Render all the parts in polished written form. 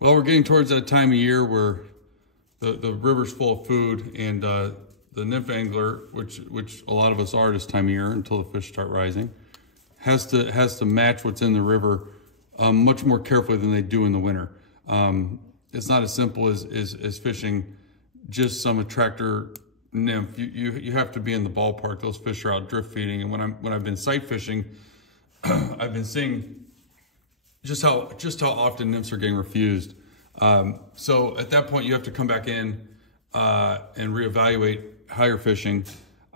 Well, we're getting towards that time of year where the river's full of food, and the nymph angler, which a lot of us are this time of year until the fish start rising, has to match what's in the river much more carefully than they do in the winter. It's not as simple as fishing just some attractor nymph. You have to be in the ballpark. Those fish are out drift feeding, and when I've been sight fishing, I've been seeing just how often nymphs are getting refused. So at that point, you have to come back in and reevaluate how you're fishing.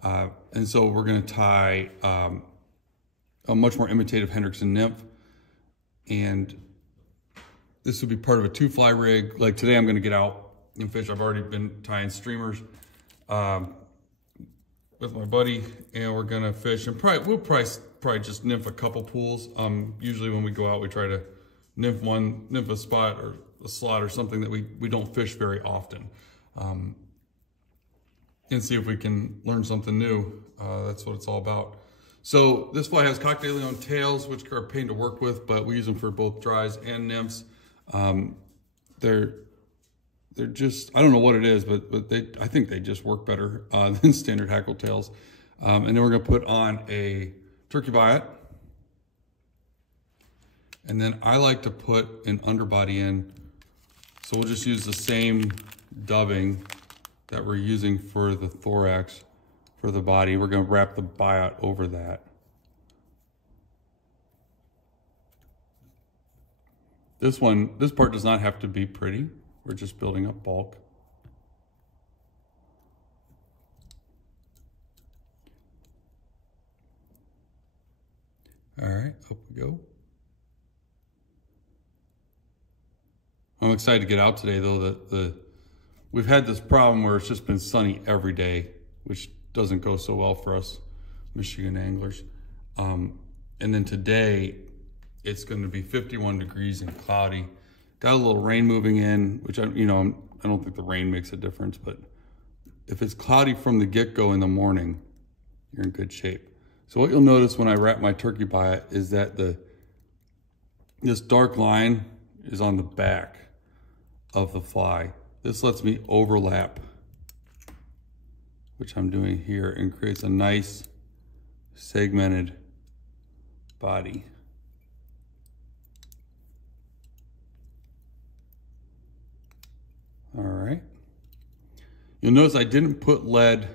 And so we're going to tie a much more imitative Hendrickson Nymph, and this would be part of a 2-fly rig. Like today, I'm going to get out and fish. I've already been tying streamers with my buddy, and we're going to fish. And we'll probably just nymph a couple pools. Usually when we go out, we try to nymph a spot or a slot or something that we don't fish very often, and see if we can learn something new. That's what it's all about. So this fly has cock de leon tails, which are a pain to work with, but we use them for both dries and nymphs. They're just, I don't know what it is, but I think they just work better than standard hackle tails. And then we're gonna put on a turkey biot. And then I like to put an underbody in. So we'll just use the same dubbing that we're using for the thorax for the body. We're gonna wrap the biot over that. This part does not have to be pretty. We're just building up bulk. All right, up we go. I'm excited to get out today, though. We've had this problem where it's just been sunny every day, which doesn't go so well for us Michigan anglers. And then today, it's going to be 51 degrees and cloudy. Got a little rain moving in, which I don't think the rain makes a difference, but if it's cloudy from the get-go in the morning, you're in good shape. So what you'll notice when I wrap my turkey biot is that this dark line is on the back of the fly. This lets me overlap, which I'm doing here, and creates a nice segmented body. All right. You'll notice I didn't put lead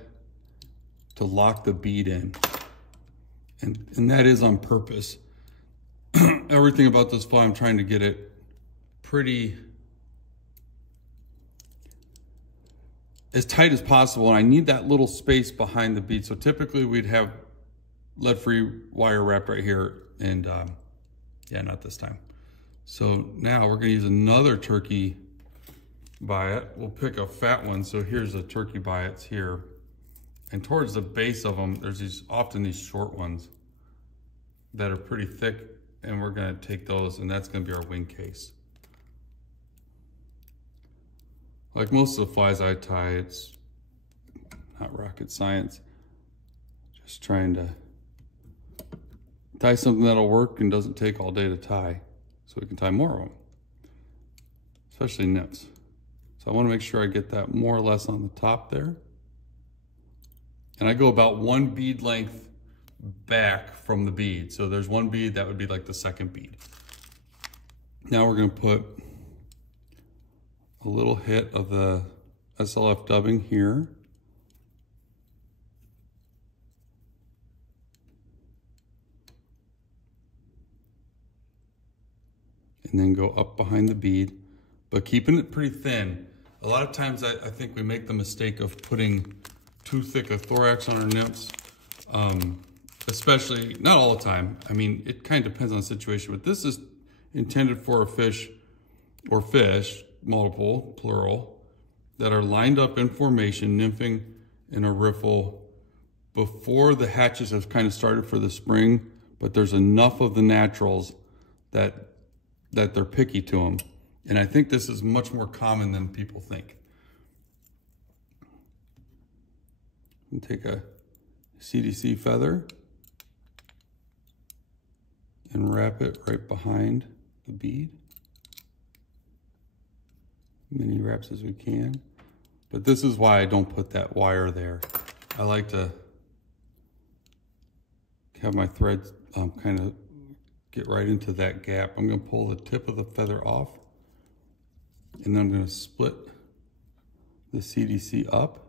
to lock the bead in, and that is on purpose. Everything about this fly, I'm trying to get it pretty as tight as possible, and I need that little space behind the bead. So typically we'd have lead-free wire wrapped right here, and yeah, not this time. So now we're gonna use another turkey biot. We'll pick a fat one. So here's the turkey biots here, and towards the base of them, there's often these short ones that are pretty thick, and we're gonna take those, and that's gonna be our wing case. Like most of the flies I tie, it's not rocket science. Just trying to tie something that'll work and doesn't take all day to tie, so we can tie more of them, especially nymphs. So I want to make sure I get that more or less on the top there. And I go about 1 bead length back from the bead. So there's 1 bead, that would be like the second bead. Now we're going to put a little hit of the SLF dubbing here. And then go up behind the bead, but keeping it pretty thin. A lot of times I think we make the mistake of putting too thick a thorax on our nymphs, especially, not all the time. I mean, it kind of depends on the situation, but this is intended for a fish, or fish, multiple, plural, that are lined up in formation, nymphing in a riffle before the hatches have kind of started for the spring, but there's enough of the naturals that they're picky to them. And I think this is much more common than people think. And take a CDC feather and wrap it right behind the bead. many wraps as we can. But this is why I don't put that wire there. I like to have my thread kind of get right into that gap. I'm going to pull the tip of the feather off, and then I'm going to split the CDC up.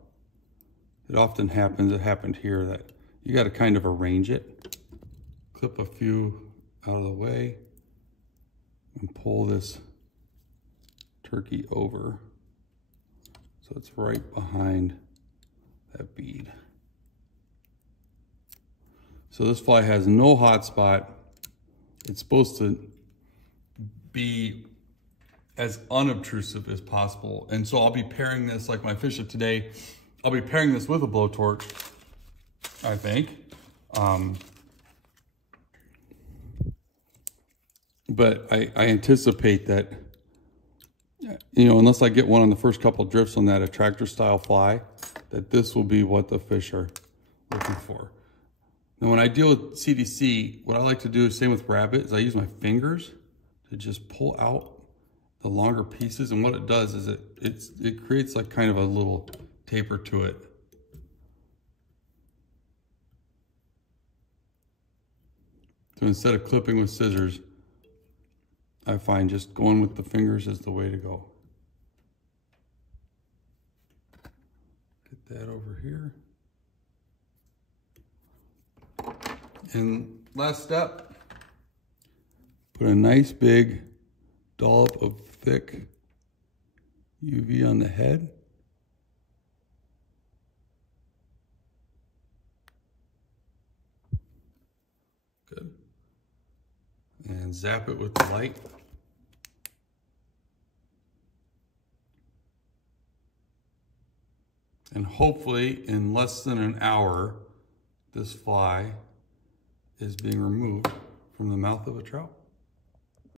It often happens, it happened here, that you got to kind of arrange it. Clip a few out of the way and pull this turkey over so it's right behind that bead. So this fly has no hot spot. It's supposed to be as unobtrusive as possible. And so I'll be pairing this, like my fish of today, I'll be pairing this with a blowtorch, I think. But I anticipate that, you know, unless I get one on the first couple drifts on that attractor style fly, that this will be what the fish are looking for. Now when I deal with CDC, what I like to do, same with rabbit, is I use my fingers to just pull out the longer pieces. And what it does is it creates like kind of a little taper to it. So instead of clipping with scissors, I find just going with the fingers is the way to go. Get that over here. And last step, put a nice big dollop of thick UV on the head. Good. And zap it with the light. And hopefully in less than an hour, this fly is being removed from the mouth of a trout.